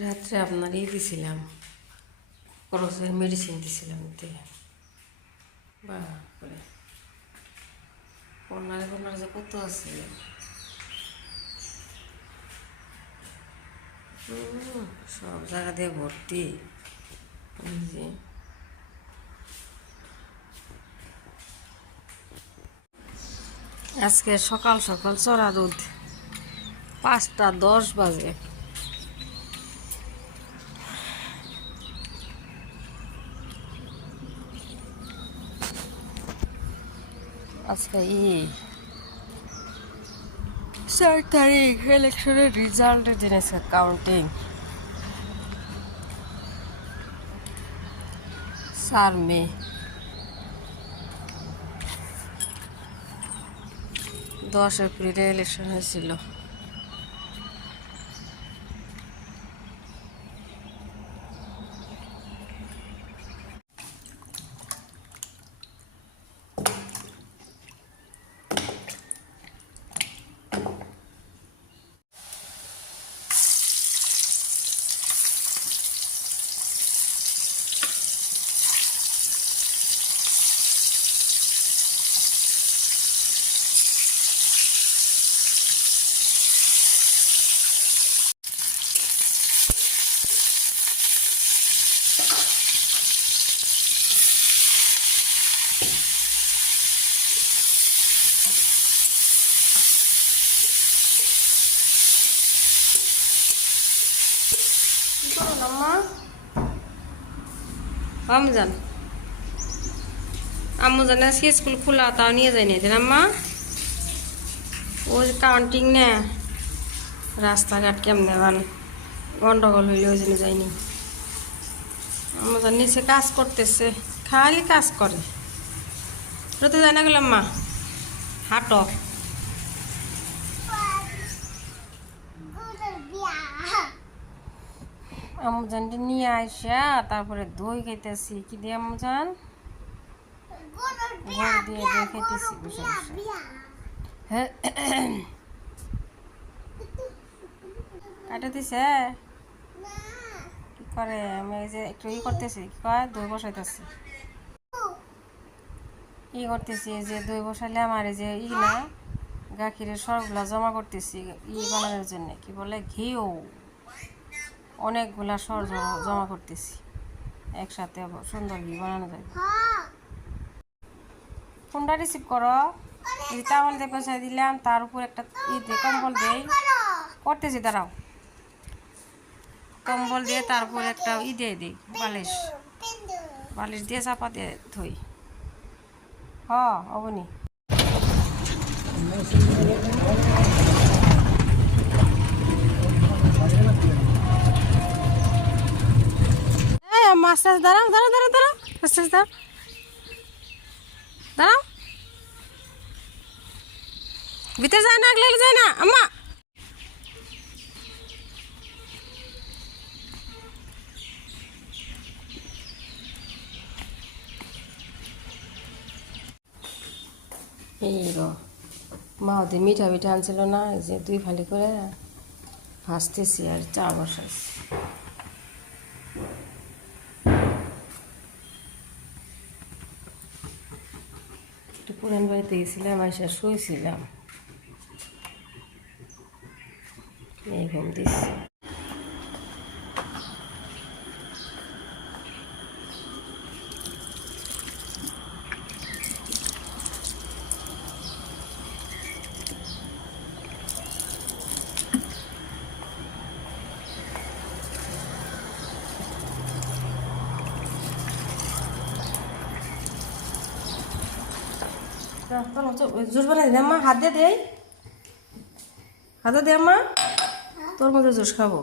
রাত্রে আপনার দিছিলাম, ক্রসের মেডিসিন দিছিলাম বাপরে কন্যারে কন্যার যে কত আছে। সব জায়গা দিয়ে ভর্তি। যে আজকে সকাল সকাল চড়া রোদ, 5:10 বাজে। আজকে 4 তারিখ, ইলেকশনের রেজাল্টের দিন আছে, কাউন্টিং। 4 মে। 10 এপ্রিলে ইলেকশন হয়েছিল। আম্মু জান, আম্মু জান আজকে স্কুল খোলা, তাও নিয়ে যায়নি আম্মা। ওই কাউন্টিং না, রাস্তাঘাট কেমনে গন্ডগোল হইলে ওই জন্য যায়নি। আম্মু জান নিচে কাজ করতেছে, খালি কাজ করে। তো যায় না গেলাম মা, হাঁটো। আমুজানটি নিয়ে আসা তারপরে দই খাইতেছি। কি দিয়ে আমুজান? গুড় দিয়ে দই খাইতেছি বসে বসে। হ্যাঁ, কাটে দিছে। কি করে? আমি এই যে একটু করতেছি, কি কয়, দই বসাইতেছি। করতেছি, এই যে দই বসাইলে আমার এই যে না গাখিরের সরগুলা জমা করতেছি বানানোর জন্য, কি বলে, ঘিও। অনেকগুলা সর জমা করতেছি একসাথে, সুন্দর ঘি বানানো যায়। ফোনটা রিসিভ করো। এই টাওয়াল দিয়ে পেঁচাই দিলাম, তার উপর একটা কম্বল দেই করতেছি, দাঁড়াও। কম্বল দিয়ে তারপর একটা দিয়ে দিই, বালিশ। বালিশ দিয়ে চাপা দিয়ে ধুই। অবনি মাছ টাছ দাঁড়াও, দাঁড়াও, দাঁড়াও, দাঁড়াও, মাছ টাছ দাঁড়াও, দাঁড়াও। ভিতরে যায় না, আগলে যায় না আম্মা। এই মা ওদের মিঠা মিঠা আনছিল না, এই যে 2 ফালি করে ভাজতেছি আর চা বসাইছি। একটু পুরান বাড়িতে গেছিলাম, এসে শুয়েছিলাম, এই ঘুম দিচ্ছি। জুস বানাই দিন আম্মা, হাত দিয়ে দেই, হাতে দে আম্মা। তোর মধ্যে জুস খাবো,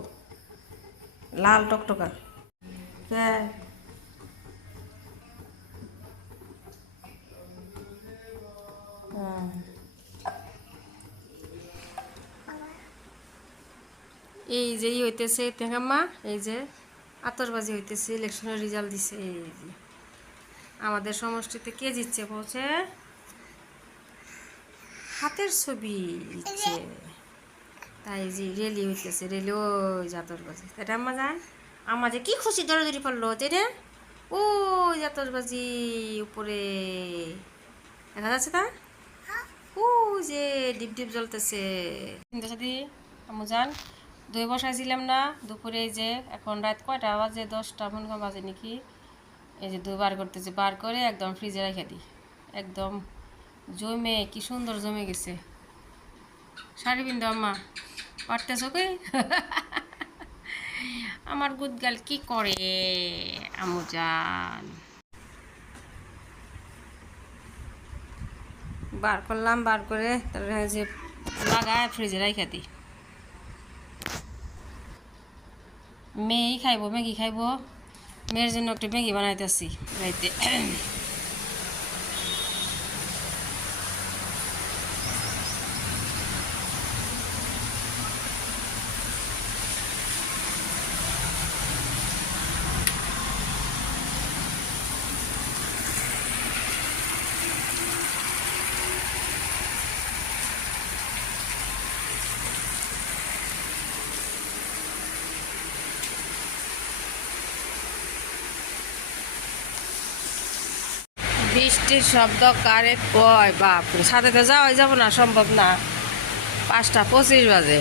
লাল টকটকা। এই যে হইতেছে আম্মা, এই যে আতশবাজি হইতেছে, ইলেকশনের রেজাল্ট দিছে। এই যে আমাদের সমষ্টিতে কে জিতছে বলছে, হাতের ছবি দিচ্ছে। তাই যে রেলি হইতেছে, রেলি ওই যাতর বাজি, তাই আম্মা যান। আমার যে কি খুশি দৌড়াদৌড়ি পড়লো, তাই না? ও যাতর বাজি উপরে দেখা যাচ্ছে তা, ও যে ডিপ ডিপ জ্বলতেছে। সাথে আম্মু যান দই বসাইছিলাম না দুপুরে, এই যে এখন রাত কয়টা বাজে, 10টা মনে হয় বাজে নাকি। এই যে দই বার করতেছে, বার করে একদম ফ্রিজে রেখে দিই, একদম জমে কি সুন্দর জমে গেছে। শাড়ি বিন্দু আম্মা পারতেছ কি? আমার গুদগাল কি করে আম্মু জান। বার করলাম, বার করে তারপরে যে লাগায় ফ্রিজে রেখে দিই। মেয়েই খাইব, ম্যাগি খাইব, মেয়ের জন্য একটু ম্যাগি বানাইতেছি রাইতে। বৃষ্টির শব্দ কারে কয় বাপরে, সাথে তো যাওয়াই যাব না, সম্ভব না। 5টা 25 বাজে,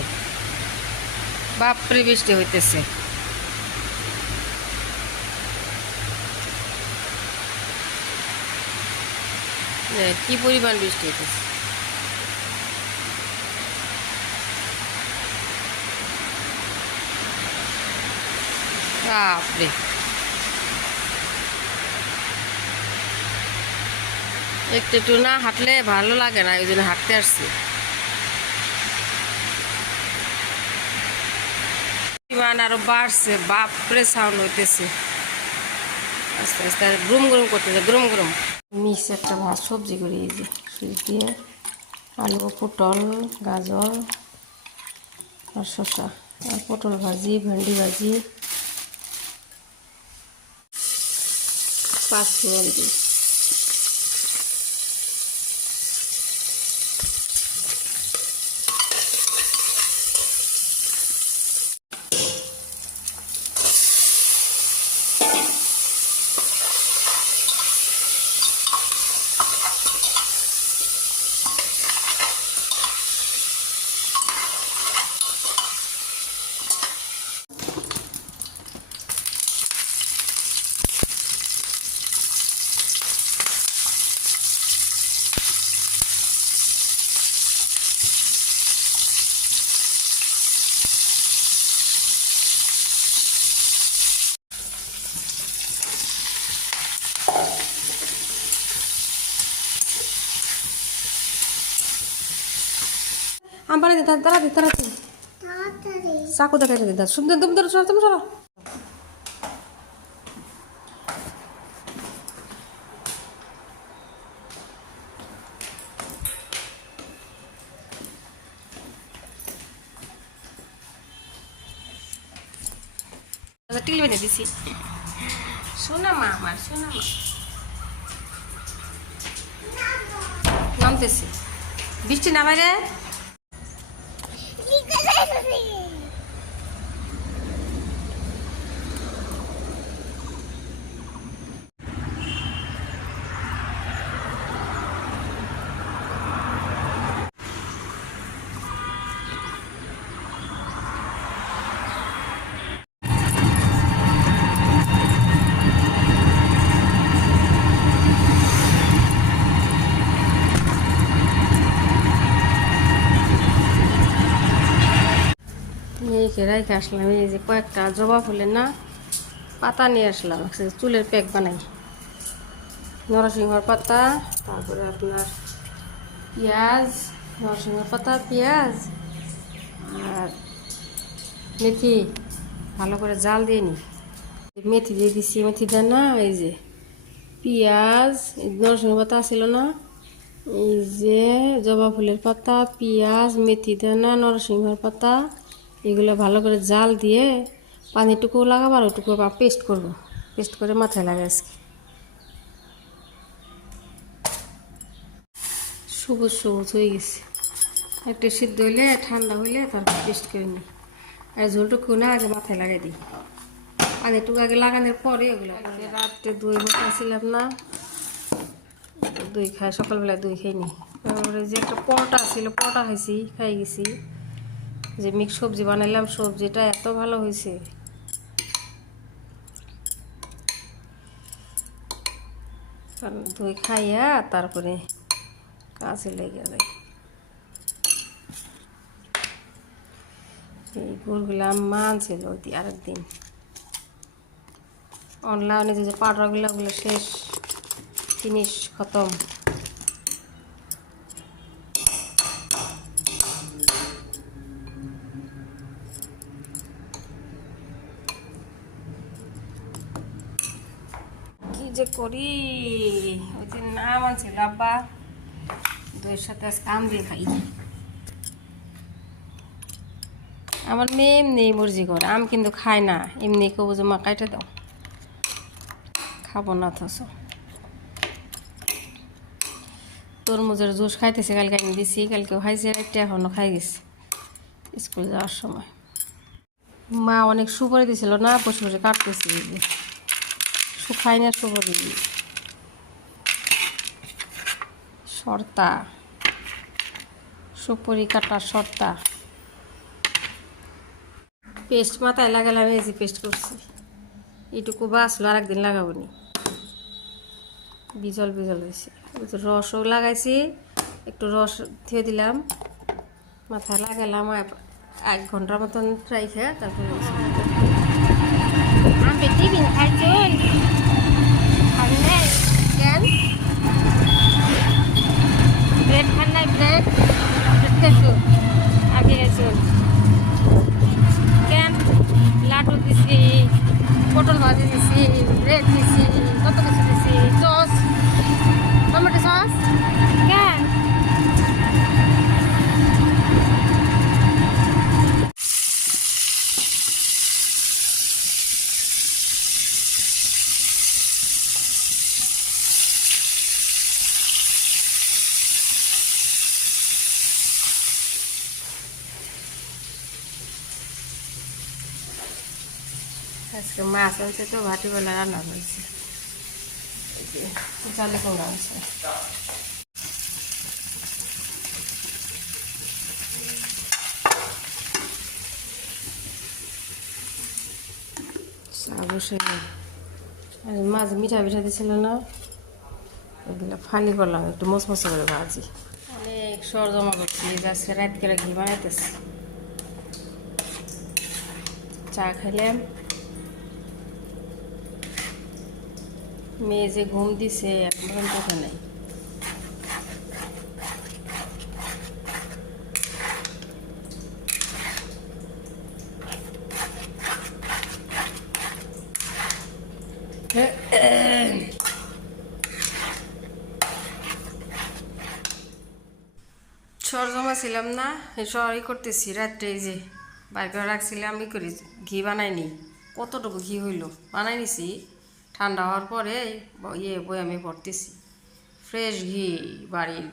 বাপরে বৃষ্টি হইতেছে। কি পরিমাণ বৃষ্টি হইতেছে, বাপরে। একটু একটু না হাঁটলে ভালো লাগে না, ওই জন্য হাঁটতে আসছি। পরিমাণ আরো বাড়ছে, বাপরে সাউন্ড হইতেছে আস্তে আস্তে, গ্রুম গ্রুম করতেছে, গ্রুম গ্রুম। মিক্স একটা ভাত সবজি করি, এই যে সুজি দিয়ে আলু, পটল, গাজর আর শসা, আর পটল ভাজি, ভেন্ডি ভাজি, 5 ফোড়ন দিই। আমার তাড়াতাড়ি তাড়াতাড়ি চাকু দেখাইতে দিদা, সুন্দর তুমি ধরো, তুমি সরো। টিল বেঁধে দিছি, শোনা মা আমার, শোনা মা নামতেছি, বৃষ্টি না বাইরে। মেয়েকে রেখে আসলাম, এই যে কয়েকটা জবা ফুলের না পাতা নিয়ে আসলাম, চুলের প্যাক বানাই। নরসিংহর পাতা, তারপরে আপনার পেঁয়াজ, নরসিংহর পাতা, পেঁয়াজ আর মেথি ভালো করে জাল দিয়ে নিই। মেথি দিয়ে দিচ্ছি, মেথি দেন না, এই যে পেঁয়াজ, নরসিংহ পাতা ছিল না, এই যে জবা ফুলের পাতা, পেঁয়াজ, মেথি দানা, নরসিংহর পাতা, এগুলো ভালো করে জাল দিয়ে পানিটুকু লাগাবো, আর ওটুকু পেস্ট করব, পেস্ট করে মাথায় লাগাই আজকে। সবুজ সবুজ হয়ে গেছে। একটু সিদ্ধ হইলে ঠান্ডা হইলে তারপর পেস্ট করে নিই। আর ঝোলটুকু না আগে মাথায় লাগাই দিই, পানিটুকু আগে লাগানোর পরে ওগুলো। রাত্রে দই বসাইছিলাম না, দই খাই, সকালবেলায় দই খাইনি। তারপরে যে একটা পরোটা ছিল, পরোটা খাইছি, খাই গেছি। যে মিক্স সবজি বানাইলাম, সবজিটা এত ভালো হয়েছে। দই খাইয়া তারপরে কাজে লেগে যায়। এই গুড়গুলা মানছিল আরেকদিন অনলাইনে, যে পাউডারগুলো ওগুলো শেষ, ফিনিশ, খতম। কি যে করি, ওই যে নাম আনছিল আব্বা, দইয়ের সাথে আজকে আম দিয়ে খাই। আমার মেয়ে এমনি মর্জি করে, আম কিন্তু খায় না, এমনি কবো যে মা কাইটে দাও, খাবো না। অথচ তরমুজের জুস খাইতেছে, কালকে আমি দিছি, কালকেও খাইছে, একটা এখনও খাই গেছে স্কুল যাওয়ার সময়। মা অনেক সুপারি দিছিল না, বসে বসে কাটতেছি, শুকাই না সুপারি, শর্তা, সুপারি কাটার শর্তা। পেস্ট মাথায় লাগালাম, এই যে পেস্ট করছি, এইটুকু বাঁচলো, আর একদিন লাগাবো নি, বিজল বিজল হয়েছে। রসও লাগাইছি, একটু রস দিয়ে দিলাম, মাথায় লাগালাম, 1 ঘন্টার মতন রাইখে তারপরে আমি টিফিন খাইছেন কেন, ব্রেড খান নাই, ব্রেড খাইছো আগে খাইছেন কেন, লাডু দিছি, পটল ভাজি দিছি, ব্রেড দিছি, কত কিছু দিছি, সস, টমেটো সস কেন। আজকে মাছ আনছে তো, ভাটিবেলা রান্না করেছে, চালে কোনা আছে। বসে মাছ মিঠা মিঠা দিছিল না, ওগুলো ফালি করলাম, একটু মচমচে করে ভাজি। অনেক সর জমা করছি, যাচ্ছে রাত করে ঘি বানাইতেছি। চা খাইলাম, মেয়ে যে ঘুম দিছে এখন পর্যন্ত ওঠে নাই। সর জমা ছিলাম না, সরই করতেছি রাত্রে, এই যে বাইর করে রাখছিলাম, ই করি ঘি বানাইনি, কতটুকু ঘি হইল বানাই নিছি, ঠান্ডা হওয়ার পরে বয়ামে ভরতেছি, ফ্রেশ ঘি বাড়ির।